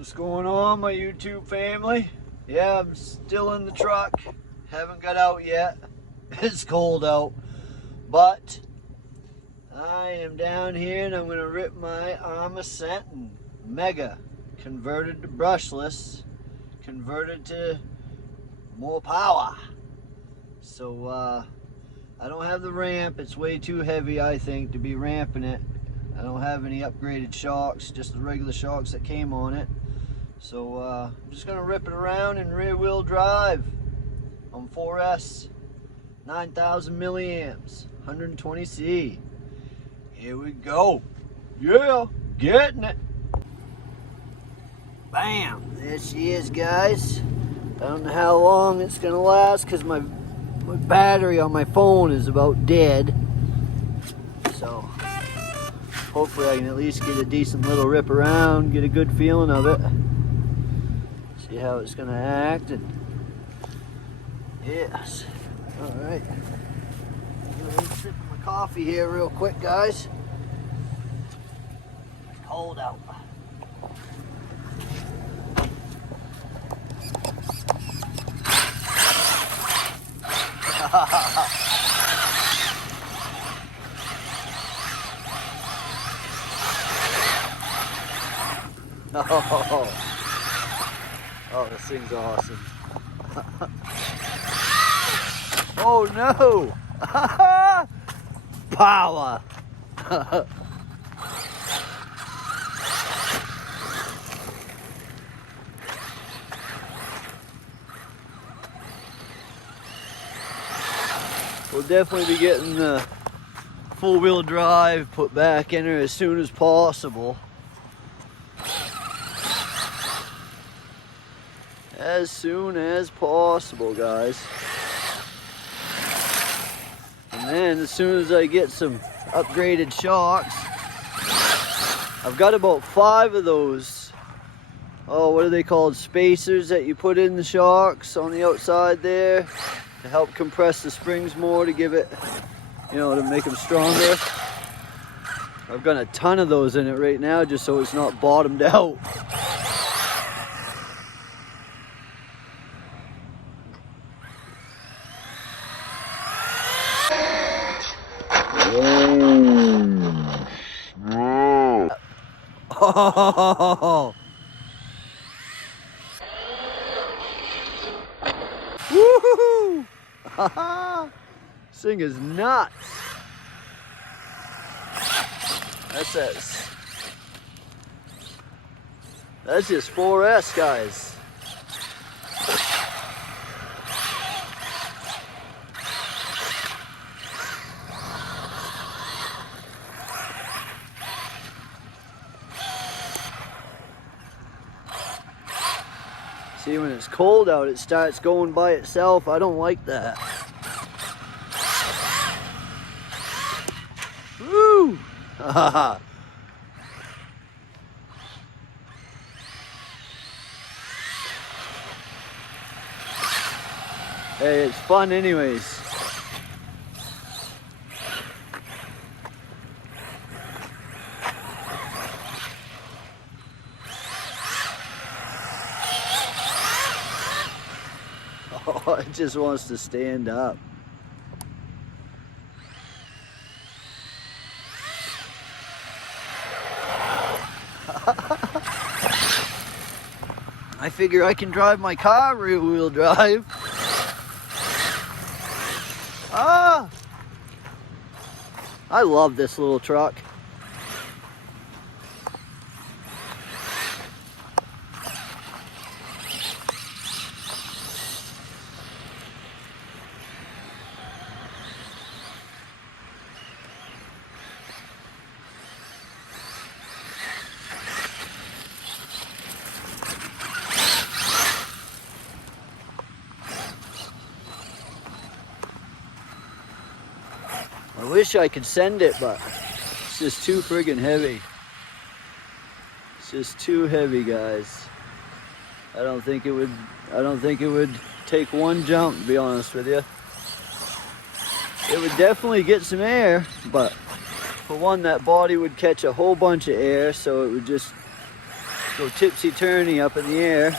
What's going on, my YouTube family? Yeah, I'm still in the truck. Haven't got out yet. It's cold out. But I am down here and I'm going to rip my Arma Senton Mega. Converted to brushless. Converted to more power. So I don't have the ramp. It's way too heavy, I think, to be ramping it. I don't have any upgraded shocks, just the regular shocks that came on it. So I'm just gonna rip it around in rear wheel drive on 4S, 9,000 milliamps, 120C. Here we go. Yeah, getting it. Bam, there she is, guys. I don't know how long it's gonna last because my battery on my phone is about dead. So hopefully I can at least get a decent little rip around, get a good feeling of it. See how it's gonna act. And yes. Alright. I'm gonna sip my coffee here real quick, guys. It's cold out. Oh, this thing's awesome. Oh no! Power! We'll definitely be getting the four-wheel drive put back in her as soon as possible. As soon as possible, guys. And then as soon as I get some upgraded shocks, I've got about 5 of those, oh, what are they called, spacers that you put in the shocks on the outside there to help compress the springs more, to give it, you know, to make them stronger. I've got a ton of those in it right now just so it's not bottomed out. Oh. Woohoo! This thing is nuts. That's just 4S, guys. See, when it's cold out, it starts going by itself. I don't like that. Woo! Hey, it's fun anyways. Oh, it just wants to stand up. I figure I can drive my car rear wheel drive. Ah! I love this little truck. I wish I could send it, but it's just too friggin' heavy. It's just too heavy, guys. I don't think it would take one jump, to be honest with you. It would definitely get some air, but for one, that body would catch a whole bunch of air, so it would just go tipsy-turny up in the air.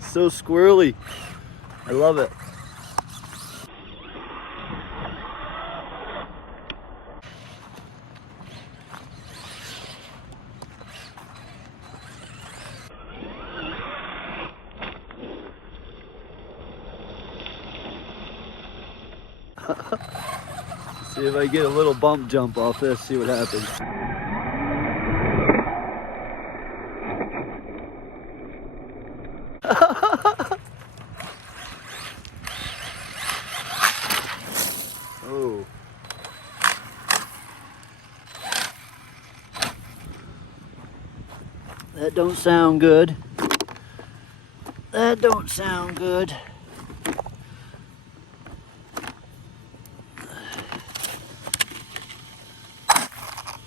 So squirrely. I love it. See if I get a little bump jump off this, see what happens. Oh. That don't sound good. That don't sound good.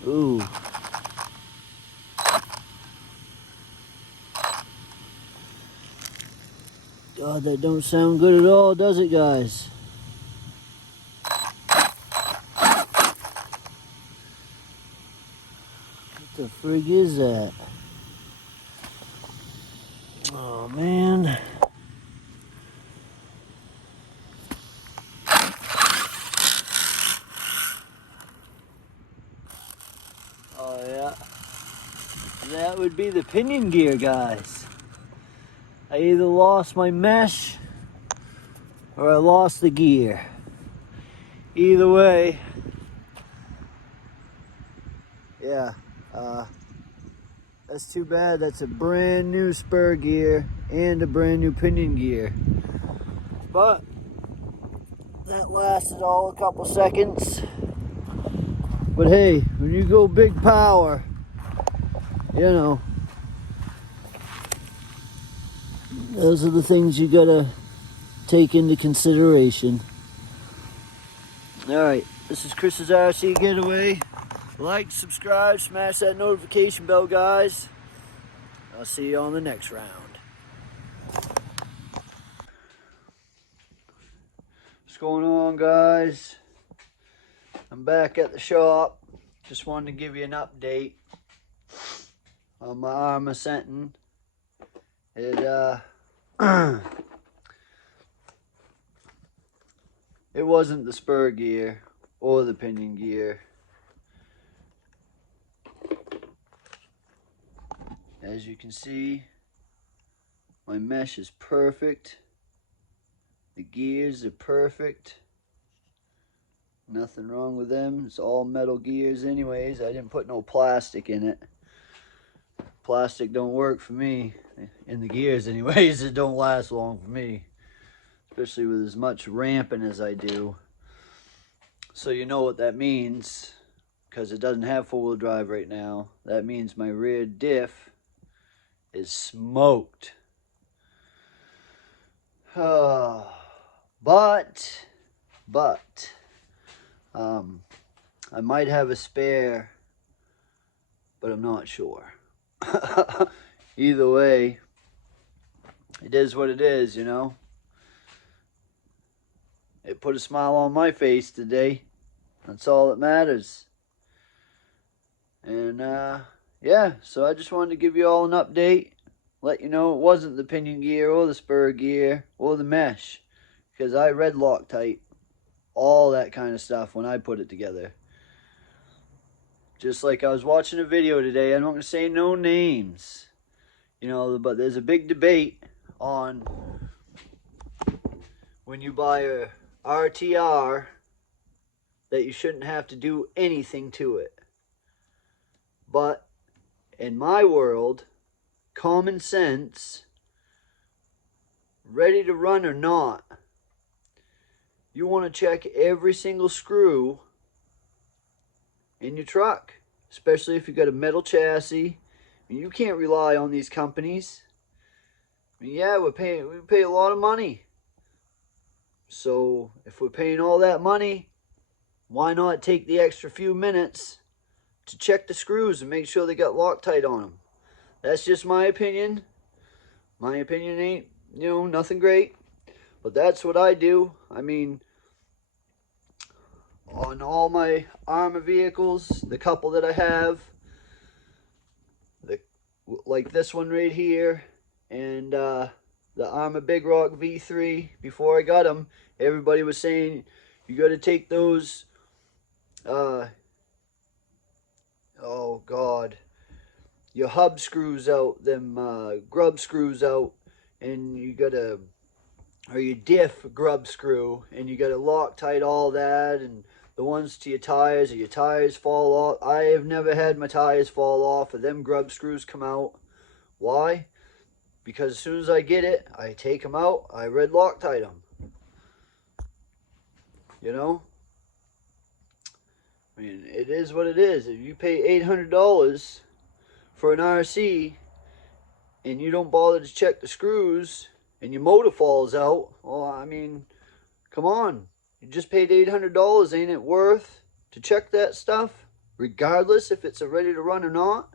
Ooh. God, that don't sound good at all, does it, guys? What the frig is that? Oh, man. Oh, yeah. That would be the pinion gear, guys. I either lost my mesh or I lost the gear. Either way, yeah, that's too bad. That's a brand new spur gear and a brand new pinion gear. But that lasted all a couple seconds. But hey, when you go big power, you know, those are the things you gotta take into consideration. Alright, this is Chris's RC Getaway. Like, subscribe, smash that notification bell, guys. I'll see you on the next round. What's going on, guys? I'm back at the shop. Just wanted to give you an update on my Arma senton. It wasn't the spur gear or the pinion gear. As you can see, my mesh is perfect. The gears are perfect. Nothing wrong with them. It's all metal gears anyways. I didn't put no plastic in it. Plastic don't work for me. In the gears anyways, it don't last long for me. Especially with as much ramping as I do. So you know what that means, because it doesn't have four-wheel drive right now. That means my rear diff is smoked. But I might have a spare, but I'm not sure. Either way, it is what it is, you know. It put a smile on my face today. That's all that matters. And yeah, so I just wanted to give you all an update. Let you know it wasn't the pinion gear or the spur gear or the mesh. Because I read Loctite, all that kind of stuff when I put it together. Just like I was watching a video today, I'm not going to say no names. You know, but there's a big debate on when you buy a RTR that you shouldn't have to do anything to it. But in my world, common sense, ready to run or not, you want to check every single screw in your truck, especially if you've got a metal chassis. I mean, you can't rely on these companies. I mean, yeah, we pay a lot of money. So if we're paying all that money, why not take the extra few minutes to check the screws and make sure they got Loctite on them? That's just my opinion. My opinion ain't, nothing great, but that's what I do. I mean, on all my Arma vehicles, the couple that I have, like this one right here, and the Arma Big Rock V3, before I got them, everybody was saying, you got to take those, oh God, your hub screws out, them grub screws out, and you got to, or your diff grub screw, and you got to Loctite all that, and the ones to your tires, or your tires fall off. I have never had my tires fall off or them grub screws come out. Why? Because as soon as I get it, I take them out, I red Loctite them. You know? I mean, it is what it is. If you pay $800 for an RC and you don't bother to check the screws and your motor falls out, well, I mean, come on. You just paid $800, ain't it worth to check that stuff, regardless if it's ready to run or not?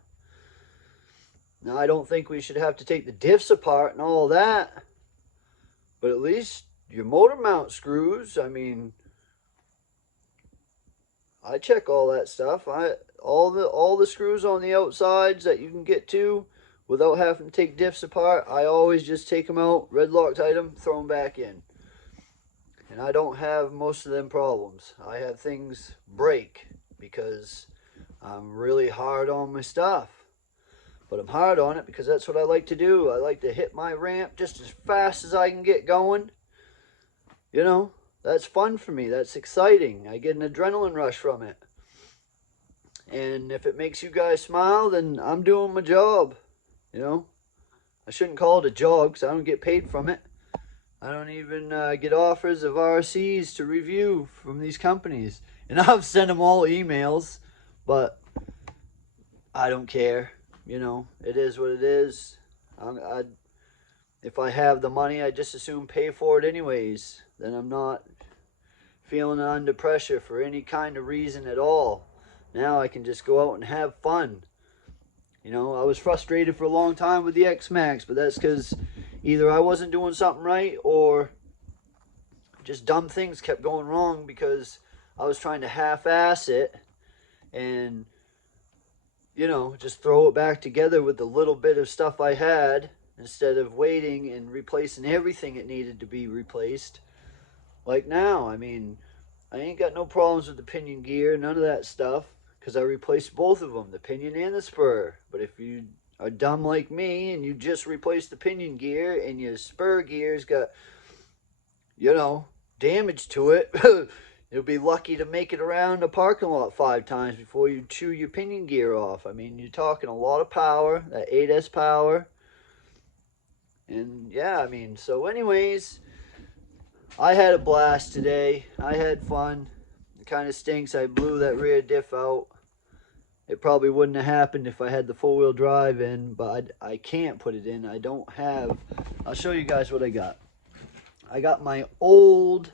Now, I don't think we should have to take the diffs apart and all that, but at least your motor mount screws, I mean, I check all that stuff. All the screws on the outsides that you can get to without having to take diffs apart, I always just take them out, red Loctite them, throw them back in. And I don't have most of them problems. I have things break because I'm really hard on my stuff. But I'm hard on it because that's what I like to do. I like to hit my ramp just as fast as I can get going. You know, that's fun for me. That's exciting. I get an adrenaline rush from it. And if it makes you guys smile, then I'm doing my job. You know, I shouldn't call it a job because I don't get paid from it. I don't even get offers of RCs to review from these companies. And I've sent them all emails, but I don't care. You know, it is what it is. If I have the money, I just assume pay for it anyways. Then I'm not feeling under pressure for any kind of reason at all. Now I can just go out and have fun. You know, I was frustrated for a long time with the X-Max, but that's because either I wasn't doing something right or just dumb things kept going wrong because I was trying to half-ass it and, you know, just throw it back together with the little bit of stuff I had instead of waiting and replacing everything it needed to be replaced. Like now, I mean, I ain't got no problems with the pinion gear, none of that stuff, because I replaced both of them, the pinion and the spur. But if you are dumb like me and you just replace the pinion gear and your spur gear's got, you know, damage to it, you'll be lucky to make it around the parking lot 5 times before you chew your pinion gear off. I mean, you're talking a lot of power, that 8S power. And yeah, I mean, so anyways, I had a blast today. I had fun. It kind of stinks I blew that rear diff out. It probably wouldn't have happened if I had the 4-wheel drive in, but I can't put it in. I don't have... I'll show you guys what I got. I got my old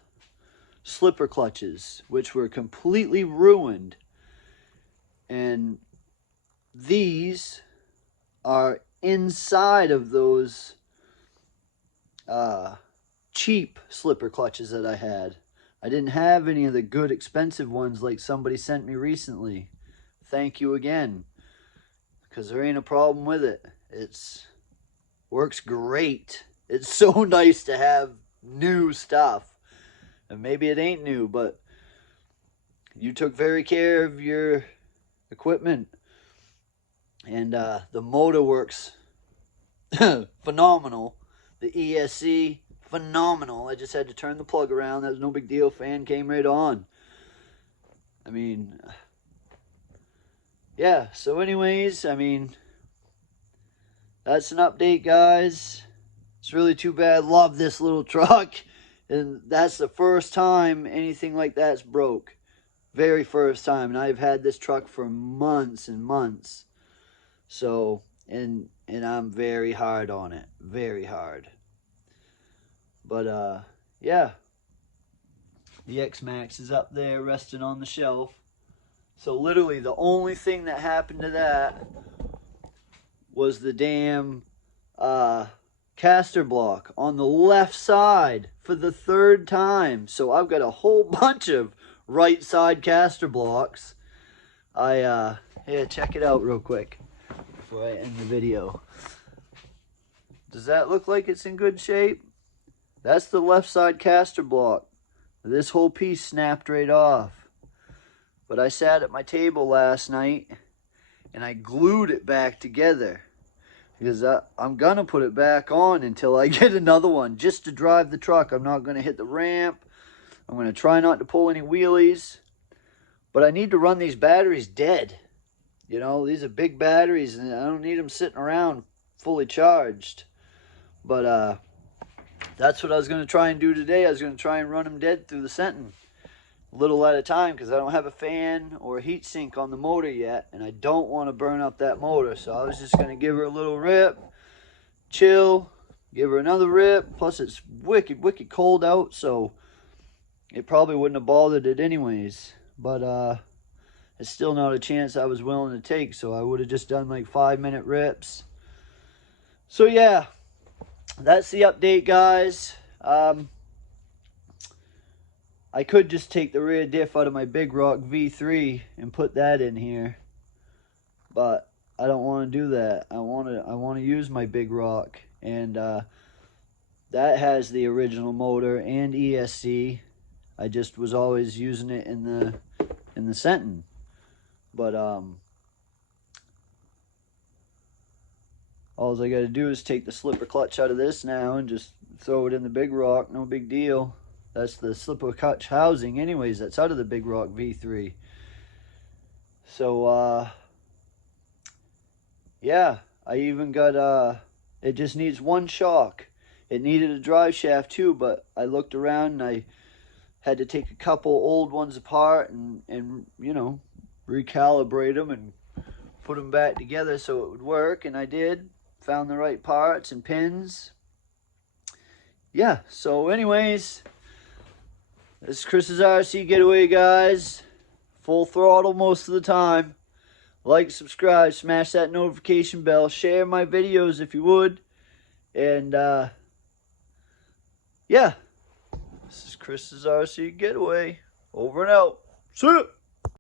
slipper clutches, which were completely ruined. And these are inside of those cheap slipper clutches that I had. I didn't have any of the good expensive ones like somebody sent me recently. Thank you again, because there ain't a problem with it. It's works great. It's so nice to have new stuff. And maybe it ain't new, but you took very care of your equipment. And the motor works phenomenal. The ESC, phenomenal. I just had to turn the plug around. That was no big deal. Fan came right on. I mean, yeah, so anyways, I mean, that's an update, guys. It's really too bad. Love this little truck. And that's the first time anything like that's broke. Very first time. And I've had this truck for months and months. So, and I'm very hard on it. Very hard. But, yeah. The X-Max is up there resting on the shelf. So literally the only thing that happened to that was the damn caster block on the left side for the third time. So I've got a whole bunch of right side caster blocks. Here, check it out real quick before I end the video. Does that look like it's in good shape? That's the left side caster block. This whole piece snapped right off. But I sat at my table last night and I glued it back together. Because I'm going to put it back on until I get another one just to drive the truck. I'm not going to hit the ramp. I'm going to try not to pull any wheelies. But I need to run these batteries dead. You know, these are big batteries and I don't need them sitting around fully charged. But that's what I was going to try and do today. I was going to try and run them dead through the senton. A little at a time because I don't have a fan or a heat sink on the motor yet, and I don't want to burn up that motor. So I was just going to give her a little rip, chill, give her another rip. Plus it's wicked cold out, so it probably wouldn't have bothered it anyways. But it's still not a chance I was willing to take, so I would have just done like 5-minute rips. So yeah, that's the update, guys. I could just take the rear diff out of my Big Rock V3 and put that in here, but I don't want to do that. I want to use my Big Rock, and that has the original motor and ESC. I just was always using it in the senton, but all I got to do is take the slipper clutch out of this now and just throw it in the Big Rock. No big deal. That's the slipper clutch housing anyways, that's out of the Big Rock V3. So yeah, I even got it just needs one shock. It needed a drive shaft too, but I looked around and I had to take a couple old ones apart and you know, recalibrate them and put them back together so it would work, and I did. Found the right parts and pins. Yeah, so anyways, this is Chris's RC Getaway, guys. Full throttle most of the time. Like, subscribe, smash that notification bell, share my videos if you would. And yeah, this is Chris's RC Getaway. Over and out. See ya.